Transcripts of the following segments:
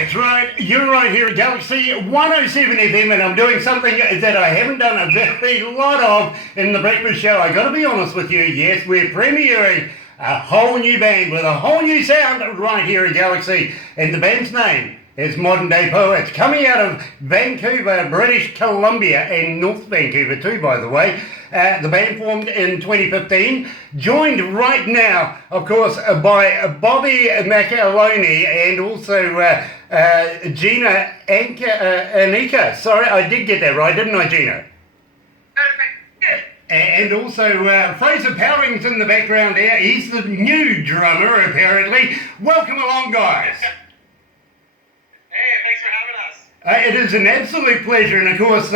That's right, you're right here at Galaxy 107 FM, and I'm doing something that I haven't done a very lot of in the breakfast show. I gotta be honest with you, yes, we're premiering a whole new band with a whole new sound right here at Galaxy, and the band's name is Modern Day Poets, coming out of Vancouver, British Columbia, and North Vancouver too, by the way. The band formed in 2015, joined right now, of course, by Bobby McAloney and also Gina Anika. Sorry, I did get that right, didn't I, Gina? And also Fraser Powling's in the background here. He's the new drummer, apparently. Welcome along, guys. Hey, thanks for having us. It is an absolute pleasure, and of course,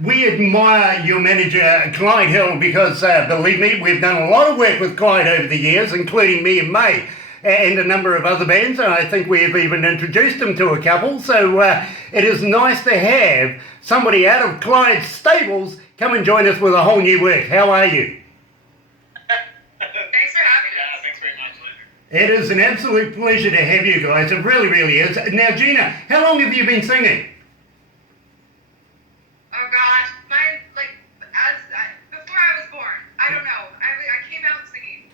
we admire your manager, Clyde Hill, because believe me, we've done a lot of work with Clyde over the years, including me and May, and a number of other bands, and I think we have even introduced him to a couple, so it is nice to have somebody out of Clyde's stables come and join us with a whole new work. How are you? Thanks for having us. Yeah, thanks very much. It is an absolute pleasure to have you guys. It really, really is. Now, Gina, how long have you been singing? Oh gosh, mine before I was born. I don't know. I came out singing.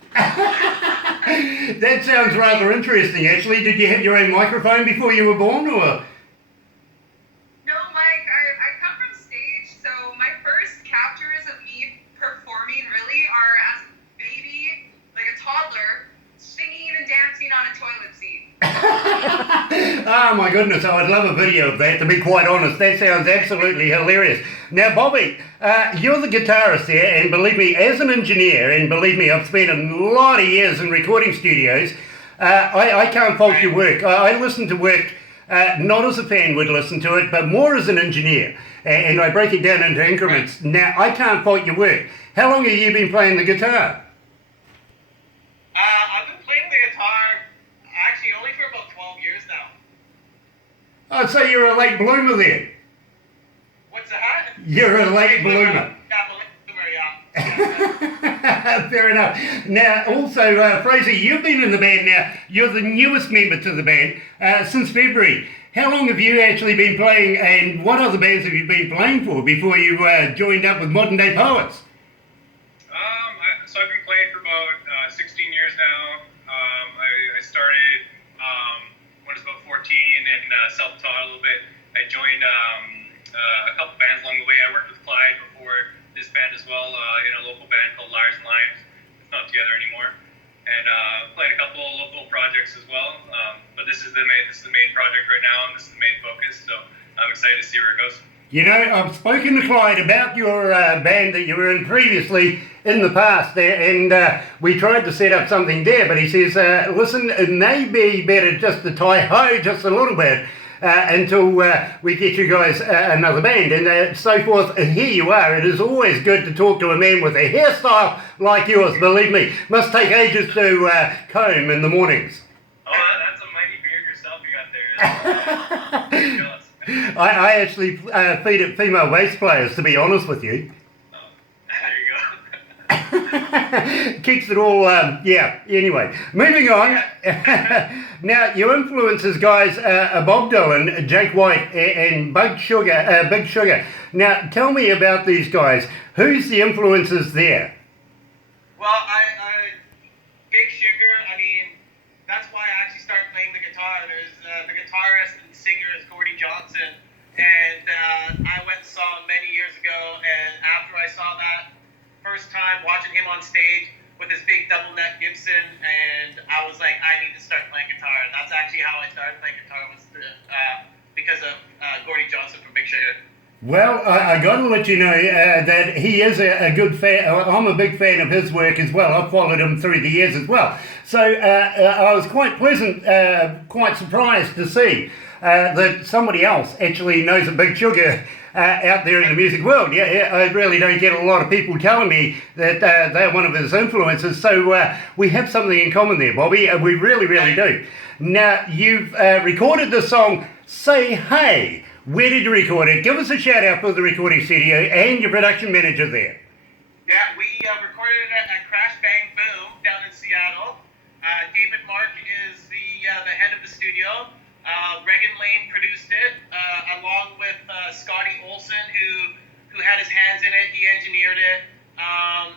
That sounds rather interesting, actually. Did you have your own microphone before you were born, or? No, Mike. I come from stage, so my first captures of me performing really are as a baby, like a toddler, singing and dancing on a toilet seat. Oh my goodness, I would love a video of that, to be quite honest. That sounds absolutely hilarious. Now, Bobby, you're the guitarist here, and believe me, as an engineer, and believe me, I've spent a lot of years in recording studios, I can't fault your work. I listen to work not as a fan would listen to it, but more as an engineer, and I break it down into increments. Now, I can't fault your work. How long have you been playing the guitar? I've been playing the guitar actually only for about 12 years now. Oh, so you're a late bloomer then? What's that? You're a late bloomer. Yeah, late bloomer, yeah. Fair enough. Now, also, Fraser, you've been in the band now. You're the newest member to the band since February. How long have you actually been playing, and what other bands have you been playing for before you joined up with Modern Day Poets? So I've been playing for about 16 years now. I started when I was about 14 and then self-taught a little bit. I joined a couple bands along the way. I worked with Clyde before this band as well in a local band called Liars and Limes. It's not together anymore. And played a couple local projects as well. But this is the main project right now, and this is the main focus. So I'm excited to see where it goes. You know, I've spoken to Clyde about your band that you were in previously in the past there, and we tried to set up something there, but he says, listen, it may be better just to tie-ho just a little bit until we get you guys another band, and so forth. And here you are. It is always good to talk to a man with a hairstyle like yours, believe me. Must take ages to comb in the mornings. Oh, that's a mighty beard yourself you got there. I actually feed it female bass players, to be honest with you. Oh, there you go. Keeps it all, yeah, anyway. Moving on. Now, your influences, guys, are Bob Dylan, Jake White, and Big Sugar. Now, tell me about these guys. Who's the influences there? Well, Big Sugar, I mean, that's why I actually started playing the guitar. There's the guitarist and singer is Gordy Johnson, and I went and saw him many years ago, and after I saw that first time, watching him on stage with his big double neck Gibson, and I was like, I need to start playing guitar, and that's actually how I started playing guitar, was because of Gordy Johnson from Big Sugar. Well, I got to let you know that he is a good fan. I'm a big fan of his work as well. I've followed him through the years as well. So I was quite quite surprised to see that somebody else actually knows a Big Sugar out there in the music world. Yeah, I really don't get a lot of people telling me that they're one of his influences. So we have something in common there, Bobby. We really, really do. Now, you've recorded the song Say Hey. Where did you record it? Give us a shout out for the recording studio and your production manager there. Yeah, we recorded it at Crash Bang Boom down in Seattle. David Mark is the head of the studio. Regan Lane produced it, along with Scotty Olson, who had his hands in it. He engineered it. And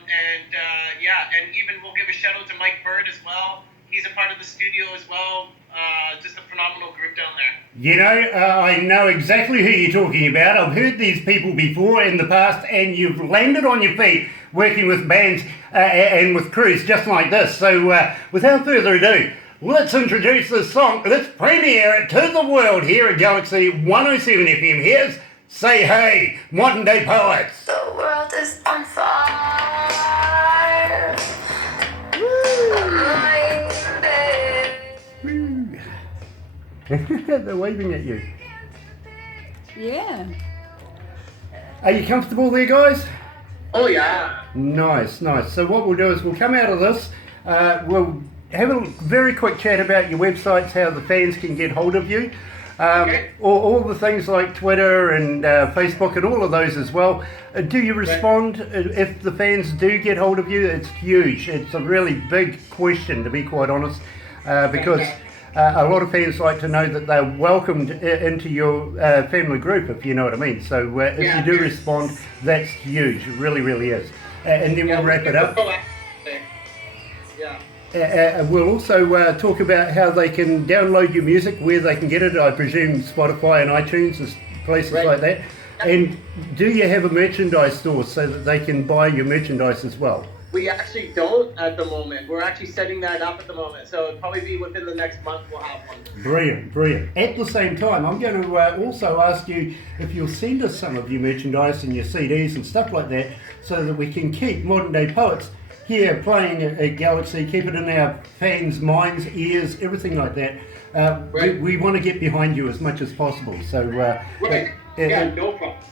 even we'll give a shout out to Mike Bird as well. He's a part of the studio as well. Just a phenomenal group down there. You know, I know exactly who you're talking about. I've heard these people before in the past, and you've landed on your feet working with bands and with crews just like this. So without further ado, let's introduce this song. Let's premiere it to the world here at Galaxy 107 FM. Here's Say Hey, Modern Day Poets. The world is on fire. They're waving at you. Yeah. Are you comfortable there, guys? Oh yeah. Nice, nice. So what we'll do is we'll come out of this, we'll have a very quick chat about your websites, how the fans can get hold of you. Okay. All the things like Twitter and Facebook and all of those as well. Do you respond if the fans do get hold of you? It's huge. It's a really big question, to be quite honest, because a lot of fans like to know that they're welcomed into your family group, if you know what I mean. So if you do respond, that's huge. It really, really is. And then we'll wrap it up. We'll also talk about how they can download your music, where they can get it. I presume Spotify and iTunes and places like that. And do you have a merchandise store so that they can buy your merchandise as well? We actually don't at the moment. We're actually setting that up at the moment. So it'll probably be within the next month we'll have one. Brilliant, brilliant. At the same time, I'm going to also ask you if you'll send us some of your merchandise and your CDs and stuff like that so that we can keep Modern Day Poets here playing at Galaxy, keep it in our fans' minds, ears, everything like that. We want to get behind you as much as possible. So no problem.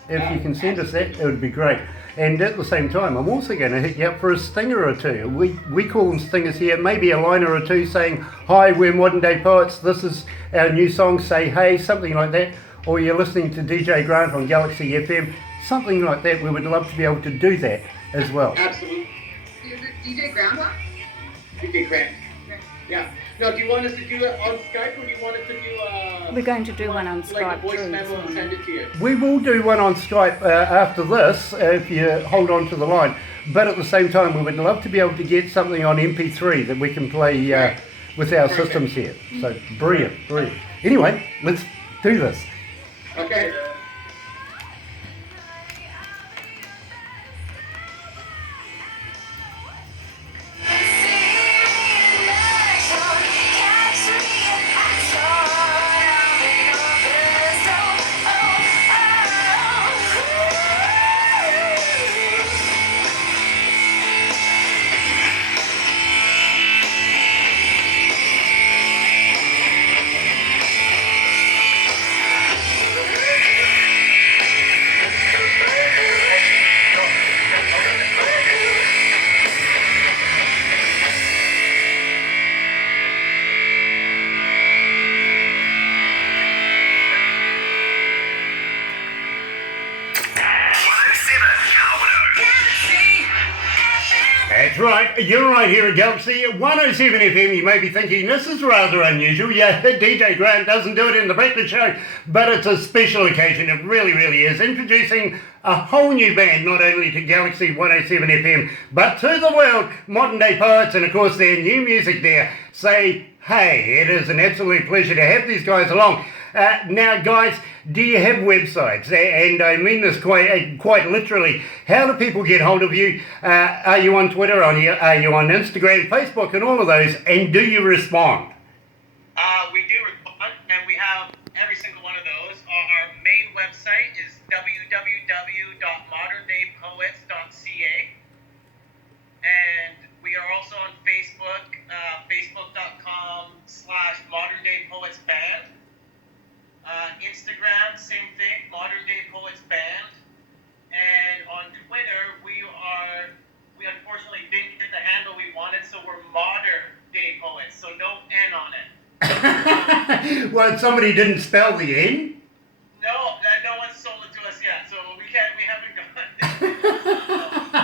If you can send us that, it would be great. And at the same time, I'm also going to hit you up for a stinger or two. We call them stingers here, maybe a liner or two saying, hi, we're Modern Day Poets, this is our new song, Say Hey, something like that. Or you're listening to DJ Grant on Galaxy FM, something like that. We would love to be able to do that as well. Absolutely. Is it DJ Grandpa? DJ Grant. Yeah. Now, do you want us to do it on Skype, or do you want us to do We're going to do one on like a Skype voice too. memo and send it to you? We will do one on Skype after this, if you hold on to the line. But at the same time, we would love to be able to get something on MP3 that we can play with our systems here. So, brilliant, brilliant. Anyway, let's do this. Okay. That's right, you're right here at Galaxy 107 FM. You may be thinking, this is rather unusual. Yeah, DJ Grant doesn't do it in the breakfast show, but it's a special occasion. It really, really is. Introducing a whole new band, not only to Galaxy 107 FM, but to the world, Modern Day Poets, and of course their new music there. Say hey, it is an absolute pleasure to have these guys along. Now, guys, do you have websites? And I mean this quite literally. How do people get hold of you? Are you on Twitter? Are you on Instagram, Facebook, and all of those? And do you respond? We do respond, and we have every single one of those. Our main website is www.moderndaypoets.ca, and we are also on Facebook, facebook.com/moderndaypoetsband. Instagram, same thing, Modern Day Poets Band. And on Twitter, we unfortunately didn't get the handle we wanted, so we're Modern Day Poets, so no N on it. Well, somebody didn't spell the N? No, no one's sold it to us yet, so we haven't got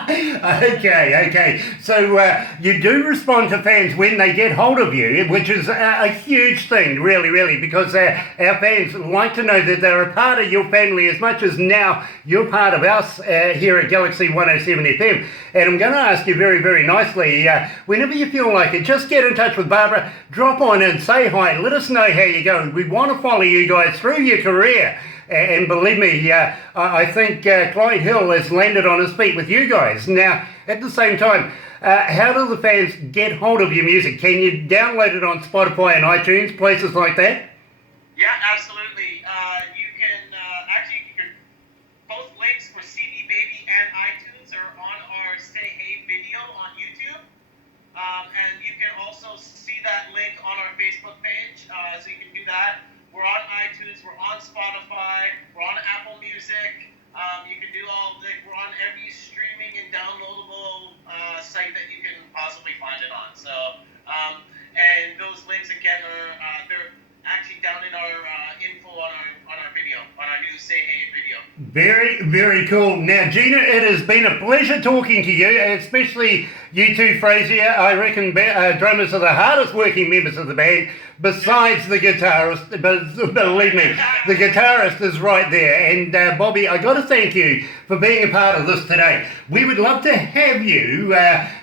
it. Okay. So you do respond to fans when they get hold of you, which is a huge thing, really, because our fans like to know that they're a part of your family as much as now you're part of us here at Galaxy 107 FM. And I'm going to ask you very, very nicely, whenever you feel like it, just get in touch with Barbara, drop on and say hi, let us know how you're going. We want to follow you guys through your career. And believe me, I think Clyde Hill has landed on his feet with you guys. Now, at the same time, how do the fans get hold of your music? Can you download it on Spotify and iTunes, places like that? Yeah, absolutely. You can both links for CD Baby and iTunes are on our Say Hey video on YouTube. And you can also see that link on our Facebook page, so you can do that. We're on iTunes, we're on Spotify, we're on Apple Music. You can do we're on every streaming and downloadable site that you can possibly find it on. So, and those links again are they're actually down in our info on our video, on our new Say Hey video. Very, very cool. Now, Gina, it has been a pleasure talking to you, especially you two, Frazier. I reckon drummers are the hardest working members of the band, besides the guitarist. But believe me, the guitarist is right there. And Bobby, I got to thank you for being a part of this today. We would love to have you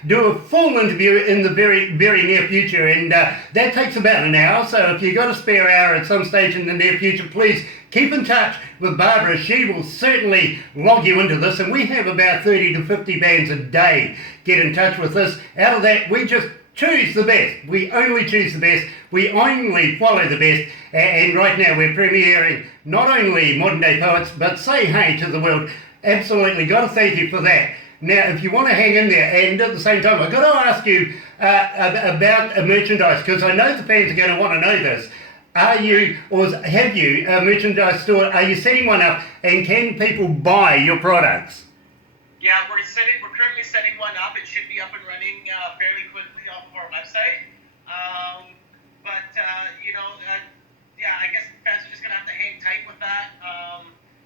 do a full interview in the very, very near future. And that takes about an hour. So if you've got a spare hour at some stage in the near future, please keep in touch with Barbara. She will certainly log you into this. And we have about 30 to 50 bands a day get in touch with us. Out of that, we just choose the best. We only choose the best. We only follow the best. And right now we're premiering not only Modern Day Poets, but Say Hey to the world. Absolutely. Got to thank you for that. Now, if you want to hang in there, and at the same time, I've got to ask you about merchandise, because I know the fans are going to want to know this. Are you, or have you, a merchandise store? Are you setting one up, and can people buy your products? Yeah, we're currently setting one up. It should be up and running fairly quickly off of our website. I guess fans are just gonna have to hang tight with that,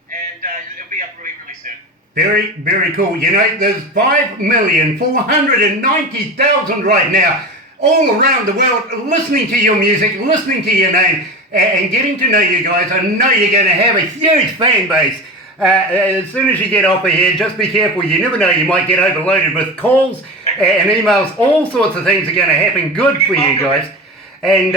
and it'll be up really, really soon. Very, very cool. You know, there's 5,490,000 right now all around the world listening to your music, listening to your name, and getting to know you guys. I know you're going to have a huge fan base. As soon as you get off of here, just be careful. You never know, you might get overloaded with calls and emails. All sorts of things are going to happen good for you guys. And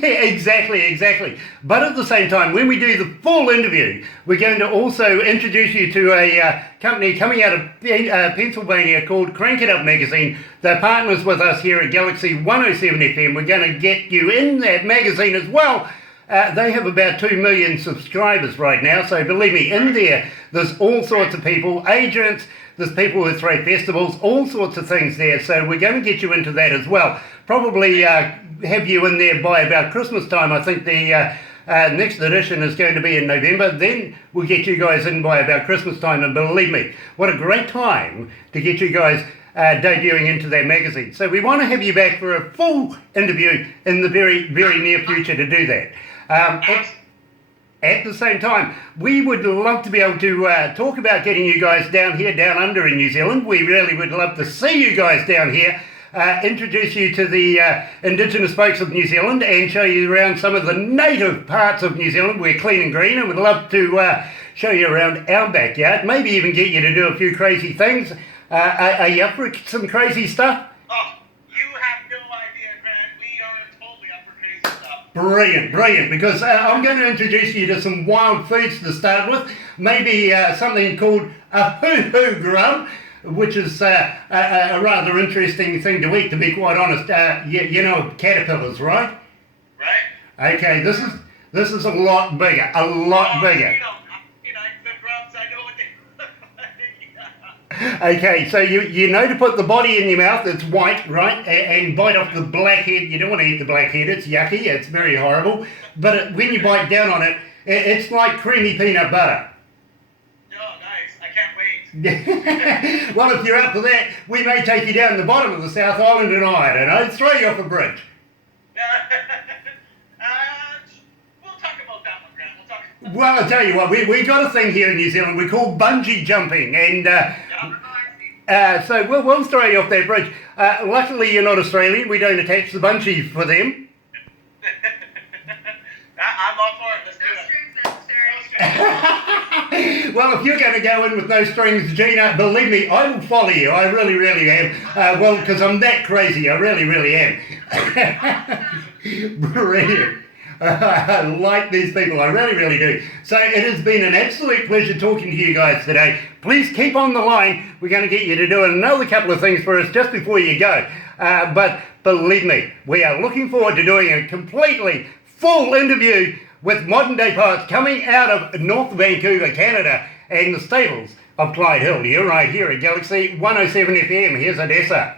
exactly. But at the same time, when we do the full interview, we're going to also introduce you to a company coming out of Pennsylvania called Crank It Up Magazine. They're partners with us here at Galaxy 107 FM. We're going to get you in that magazine as well. They have about 2 million subscribers right now, so believe me, in there's all sorts of people, agents, there's people who throw festivals, all sorts of things there, so we're going to get you into that as well. Probably have you in there by about Christmas time. I think the next edition is going to be in November. Then we'll get you guys in by about Christmas time, and believe me, what a great time to get you guys debuting into that magazine. So we want to have you back for a full interview in the very, very near future to do that. At the same time, we would love to be able to talk about getting you guys down under in New Zealand. We really would love to see you guys down here, introduce you to the Indigenous folks of New Zealand and show you around some of the native parts of New Zealand. We're clean and green, and we'd love to show you around our backyard, maybe even get you to do a few crazy things. Are you up for some crazy stuff? Oh, you have no idea, Grant. We are totally up for crazy stuff. Brilliant, because I'm going to introduce you to some wild foods to start with. Maybe something called a hoo-hoo grub, which is a rather interesting thing to eat, to be quite honest. You know caterpillars, right? Right. Okay, this is a lot bigger, bigger. The grubs, I know what they look like. Okay, so you know to put the body in your mouth, it's white, right? And bite off the black head. You don't want to eat the black head, it's yucky, it's very horrible. But when you bite down on it, it's like creamy peanut butter. Oh, nice. I can't wait. Well, if you're up for that, we may take you down the bottom of the South Island and I don't know, throw you off a bridge. We'll talk about that one, Grant. Well, I'll tell you what, we got a thing here in New Zealand we call bungee jumping, and So we'll stray off that bridge. Luckily, you're not Australian. We don't attach the bungees for them. I'm all for it. Let's do No it. strings necessary. Well, if you're going to go in with no strings, Gina, believe me, I will follow you. I really, really am. Well, because I'm that crazy. I really, really am. Brilliant. I like these people. I really, really do. So it has been an absolute pleasure talking to you guys today. Please keep on the line. We're going to get you to do another couple of things for us just before you go. But believe me, we are looking forward to doing a completely full interview with modern day poets coming out of North Vancouver, Canada, and the stables of Clyde Hill. You're right here at Galaxy 107 FM. Here's Odessa.